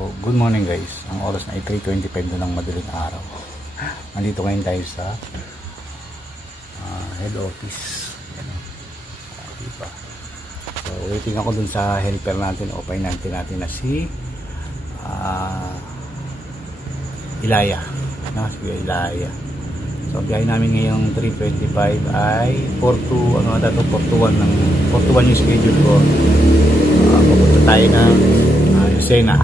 So, good morning guys. Ang oras na ay 3:25 na ng madaling araw. Nandito ngayon tayo sa head office. Diba? So, waiting ako dun sa helper natin o pinante natin na si Ilaya. Si Ilaya. So, biyahe namin ngayong 3:25 ay 4:1 yung schedule ko. Pupunta tayo ng Lucena.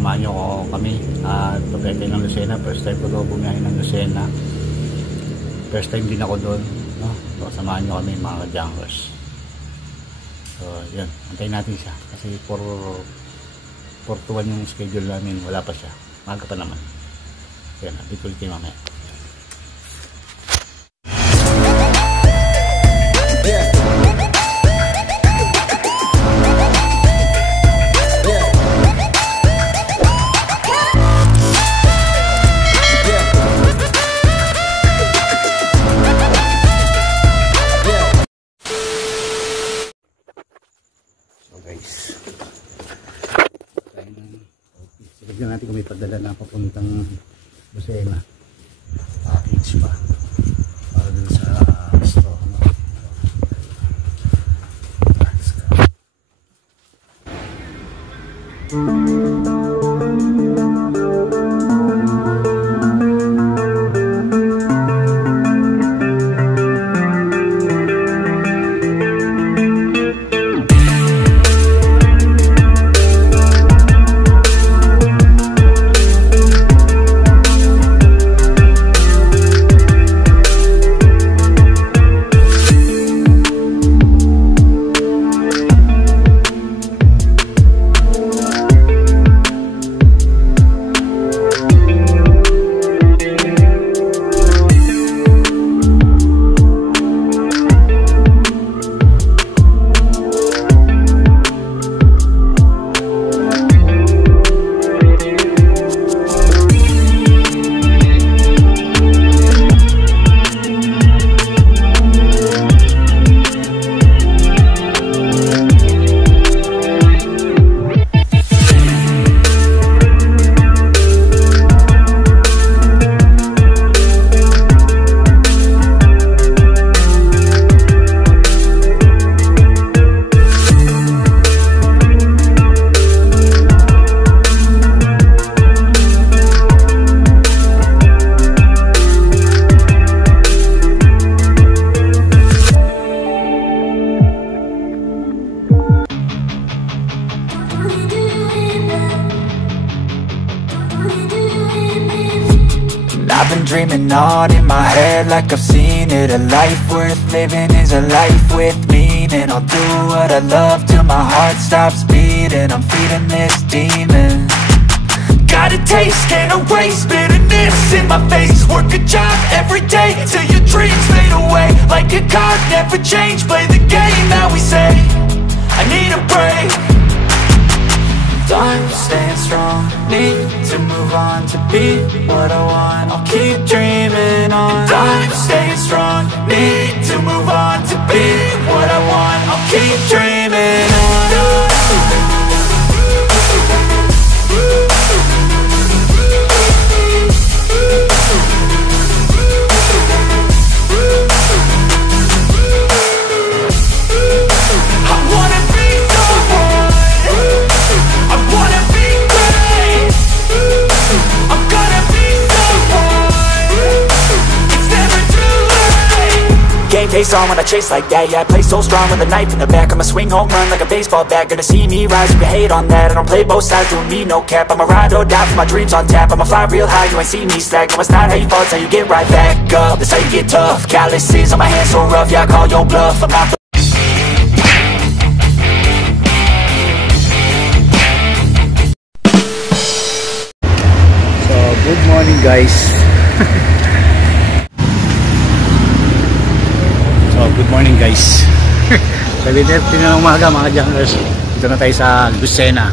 Samahan nyo kami at pagkaya tayo ng Lucena. First time ko daw bumiyahe ng Lucena. First time din ako doon. So, samahan nyo kami mga ka-junkers. So, yun. Antayin natin siya. Kasi 4:1 yung schedule namin. Wala pa siya. Maga pa naman. Yan. Dito ulit kayo mamaya. Tignan natin kung may padala na papuntang Lucena. Package pa. Para dun sa store. Let's go. I've been dreaming on in my head like I've seen it. A life worth living is a life with meaning. I'll do what I love till my heart stops beating. I'm feeding this demon. Got a taste, can't erase bitterness in my face. Work a job every day till your dreams fade away. Like a card, never change, play the game that we say. I need a break. I'm staying strong, need to move on to be what I want. I'll keep dreaming on. I'm staying strong, need to move on to be what I want. I'll keep dreaming on. Face on when I chase like that. Yeah, I play so strong with a knife in the back. I'ma swing home run like a baseball bat. Gonna see me rise, you can hate on that. I don't play both sides, doing me no cap. I'ma ride or die for my dreams on tap. I'ma fly real high, you ain't see me slack. No, it's not how you fall, it's how you get right back up. That's how you get tough. Calluses on my hands so rough, yeah, I call your bluff. I'm not the So, good morning guys. Good morning guys. 7:30 na ng umaga mga junkers. Dito na tayo sa Lucena.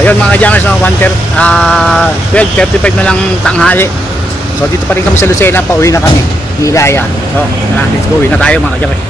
yun mga ka-jammers, 12:35 na lang tanghali. So dito pa rin kami sa Lucena, pauwi na kami ni Ilaya. So let's go, uwi na tayo mga ka-jammers.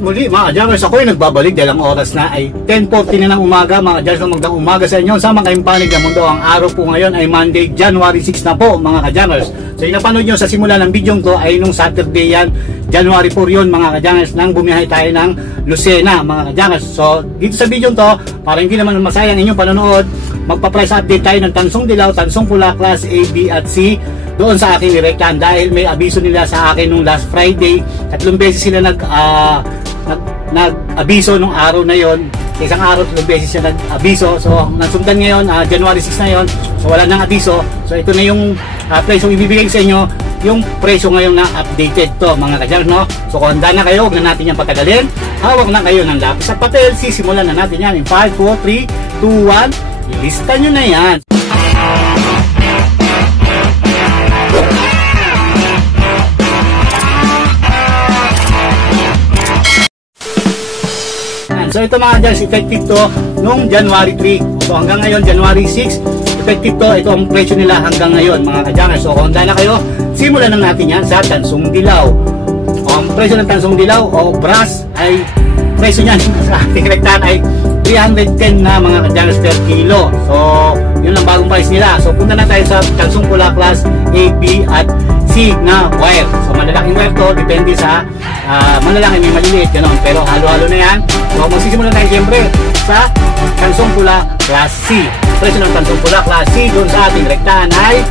Muli mga ka-jammers, ako ay nagbabalik dahil ang oras na ay 10:40 na ng umaga. Mga ka-jammers, magandang umaga sa inyo. Sama kayong panig ng mundo. Ang araw po ngayon ay Monday, January 6 na po mga ka-jammers. So yung napanood nyo sa simula ng video ko ay nung Saturday yan, January 4 yun mga ka-jammers, nang bumiyahe tayo ng Lucena mga ka-jammers. So dito sa video to, para hindi naman masayang inyong panonood, magpa-price update tayo ng Tansong Dilaw, Tansong Pula, Class A, B at C doon sa aking direktahan dahil may abiso nila sa akin nung last Friday. 3 beses sila nag-abiso nung araw na yon. Sa isang araw 3 beses siya nag-abiso. So nasundan ngayon, January 6 na yon. So wala nang abiso. So ito na yung presyo ibibigay sa inyo, yung presyo ngayon na updated to mga ka-jammers, no? So kung handa na kayo, huwag na natin yan patagalin. Hawak na kayo ng lapis at papel. Sisimulan na natin yan in 5, 4, 3, 2, 1. Ilista nyo na yan. So ito mga ka-jammers, effective to nung January 3. So hanggang ngayon, January 6, effective to. Ito ang presyo nila hanggang ngayon mga ka-jammers. So kung handa na kayo, simulan na natin yan sa Tansong Dilaw. Ang presyo ng Tansong Dilaw o brass ay presyo niyan sa ating rektahan ay 310 na mga ka-jammers per kilo. So yun ang bagong price nila. So punta na tayo sa Tansong Pula Class A, B at C na wire. So malalaking wire to, depende sa malalaki, may maliliit, gano'n. Pero halo-halo na yan. So magsisimula tayo siyempre sa Tansong Pula Class C. Presyo ng Tansong Pula Class C doon sa ating rektahan ay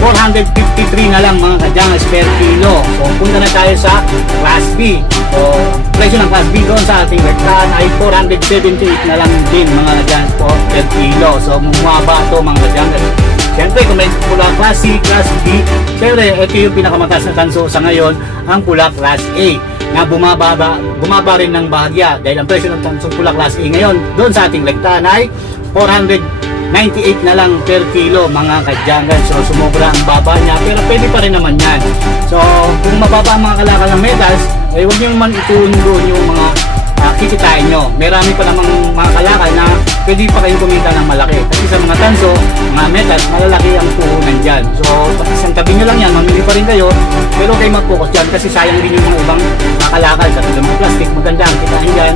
453 na lang mga ka-jammers per kilo. So punta na tayo sa Class B. So presyo ng Class B doon sa ating rektahan ay 478 na lang din mga ka-jammers per kilo. So bumaba ito mga ka-jammers. Siyempre kung may Pula Class C, Class B, siyempre ito yung pinakamataas na tanso sa ngayon, ang Pula Class A na bumaba rin ng bahagya dahil ang presyo ng Tansong Pula Class A ngayon doon sa ating rektahan ay 498 na lang per kilo mga ka-jammers. So sumobra ang baba niya pero pwede pa rin naman yan. So kung mababa ang mga kalakal ng metals, eh huwag nyo naman ituon doon yung mga kikitain nyo. Marami pa namang mga kalakal na pwede pa kayong kumita ng malaki. Kasi sa mga tanso, mga metals, malalaki ang puhunan dyan. So isang tabi nyo lang yan, mamili pa rin kayo. Pero kayo mag-focus dyan kasi sayang din yung mga ibang mga kalakal. Sa mga plastic, maganda ang kitaan dyan.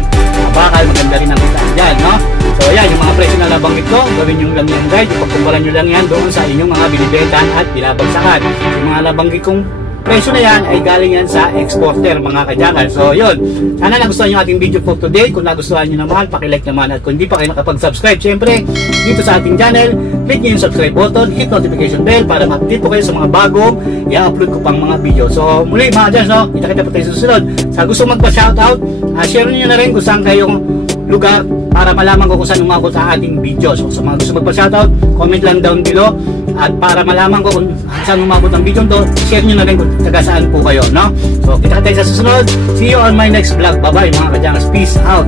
Bakal, maganda rin ang kitaan dyan, no? So yan, yung mga presyo na nabanggit ko, gawin nyo lang yung guide. Ipagkumparan nyo lang yan doon sa inyong mga binibetan at binabagsakan. Yung mga nabanggit kong presyo na yan ay galing yan sa exporter mga ka-jammers. So yun, sana nagustuhan nyo ating video for today. Kung nagustuhan nyo naman, pakilike naman. At kung hindi pa kayo nakapag-subscribe, syempre dito sa ating channel, click nyo yung subscribe button, hit notification bell para ma-update po kayo sa mga bagong i-upload ko pang mga video. So muli mga ka-jammers, no? Kita-kita po tayo sa susunod. Sa gusto magpa-shoutout, share nyo na rin kung saan kayong lugar para malaman ko kung saan umabot sa ating video. So sa mga gusto magpa-shoutout, comment lang down below. At para malaman ko kung saan umabot ang video to, share nyo na rin kung taga saan po kayo, no? So kita tayo sa susunod. See you on my next vlog. Bye bye mga ka-jammers. Peace out.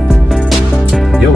Yo.